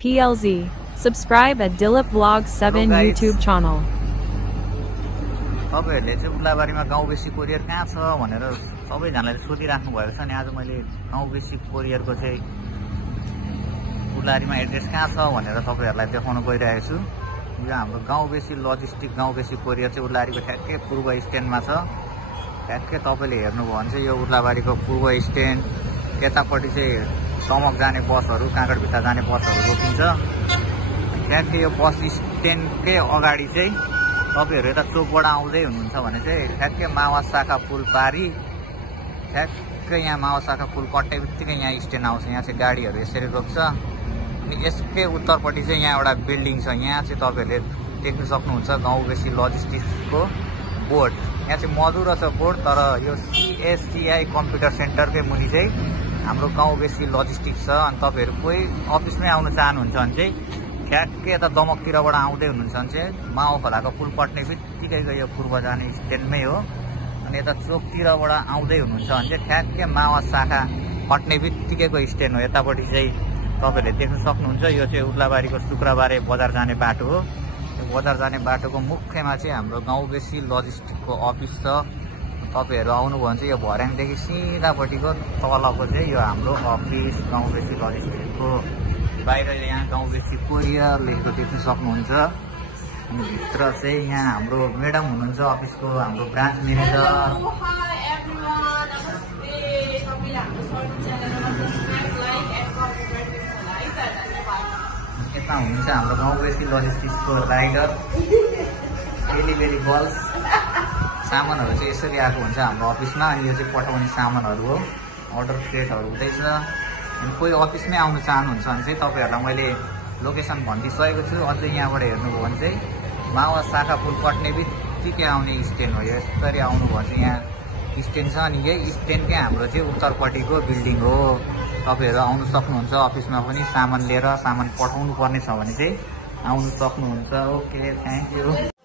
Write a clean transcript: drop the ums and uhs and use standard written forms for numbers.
PLZ. Subscribe at Dilip Vlog 7 Hello guys. YouTube channel. तपाईहरुले चाहिँ उल्लाबारीमा गाउँ बेसी कोरियर कहाँ छ भनेर सबैजनाले सोधिराख्नु भएको छ नि। आज मैले गाउँ बेसी कोरियरको चाहिँ उल्लाबारीमा एड्रेस कहाँ छ भनेर तपाईहरुलाई देखाउन गइरहेको छु। यो हाम्रो गाउँ बेसी लजिस्टिक गाउँ बेसी कोरियर चाहिँ उल्लाबारीको ठ्याक्कै पूर्व स्ट्यान्डमा छ। ठ्याक्कै तपाईले हेर्नुभयो भने चाहिँ यो उल्लाबारीको पूर्व स्ट्यान्ड, यतापट्टि चाहिँ समक जाने बसहरु, काँगडभिट्टा जाने बसहरु रोकिन्छ। ठ्याक्कै यो बस स्ट्यान्डकै अगाडि चाहिँ तपाईहरु यता चोकबाट आउँदै हुनुहुन्छ भने चाहिँ ठ्याक्कै मावा शाखा पुल पारी ठ्याक्कै यहाँ मावा शाखा पुल कट्टे बित्तिकै यहाँ स्ट्यान्ड आउँछ। यहाँ चाहिँ गाडीहरु यसरी रोक्छ। अनि यसकै उत्तरपट्टि चाहिँ यहाँ एउटा बिल्डिङ छ। यहाँ चाहिँ तपाईहरुले देख्न सक्नुहुन्छ गाउँ बेसी लजिस्टिक्सको बोर्ड। यहाँ चाहिँ मधुरो छ बोर्ड, तर यो CSCI कम्प्युटर सेन्टरकै मुनि चाहिँ हाम्रो गाउँ बेसी लजिस्टिक्स छ। अनि तपाईहरु कोही अफिसमै आउन चाहनुहुन्छ भने चाहिँ ठ्याक्कै यता दमकतिरबाट आउँदै हुनुहुन्छ भने चाहिँ माओ खोलाको पुल पट्ने बित्तिकैको यो पूर्व जाने स्ट्यान्डमै हो। अनि यता चोकतिरबाट आउँदै हुनुहुन्छ भने चाहिँ ठ्याक्कै मावा शाखा पट्ने बित्तिकैको स्ट्यान्ड हो। यतापट्टि चाहिँ तपाईहरुले देख्न सक्नुहुन्छ यो चाहिँ उल्लाबारीको शुक्रबारे बजार जाने बाटो हो। यो बजार जाने बाटोको मुख्यमा चाहिँ हाम्रो गाउँ बेसी लजिस्टिकको अफिस छ। तपाईहरु आउनुभयो भने चाहिँ यो भर्याङदेखि सिधापट्टिको तलको चाहिँ यो हाम्रो अफिस गाउँ बेसी लजिस्टिकको। बाहिर यहाँ गाउँ बेसी कोरियर लेखेको देख्न सक्नुहुन्छ। अनि भित्र चाहिँ यहाँ हाम्रो म्याडम हुनुहुन्छ अफिसको, हाम्रो ब्रान्च म्यानेजर। यता हुनुहुन्छ हाम्रो गाउँ बेसी लजिस्टिक्सको राइडर, डेलिभरी गर्ल्स। सामानहरु चाहिँ यसरी आएको हुन्छ हाम्रो अफिसमा। अनि यो चाहिँ पठाउने सामानहरु हो, अर्डर प्लेटहरु हुँदैछ। अनि कोही अफिसमै आउन चाहनुहुन्छ भने चाहिँ तपाईहरुलाई मैले लोकेसन भनिदिइसकेको छु। अझै यहाँबाट हेर्नुभयो भने चाहिँ मावा शाखा पुल कट्ने बित्तिकै आउने स्ट्यान्ड हो। यसरी आउनुभयो भने चाहिँ यहाँ स्ट्यान्ड छ। अनि यही स्ट्यान्डकै हाम्रो चाहिँ उत्तरपट्टिको बिल्डिङ हो। तपाईहरु आउन सक्नुहुन्छ अफिसमा पनि सामान लिएर। सामान पठाउनु पर्ने छ भने चाहिँ आउन सक्नुहुन्छ। Okay, thank you.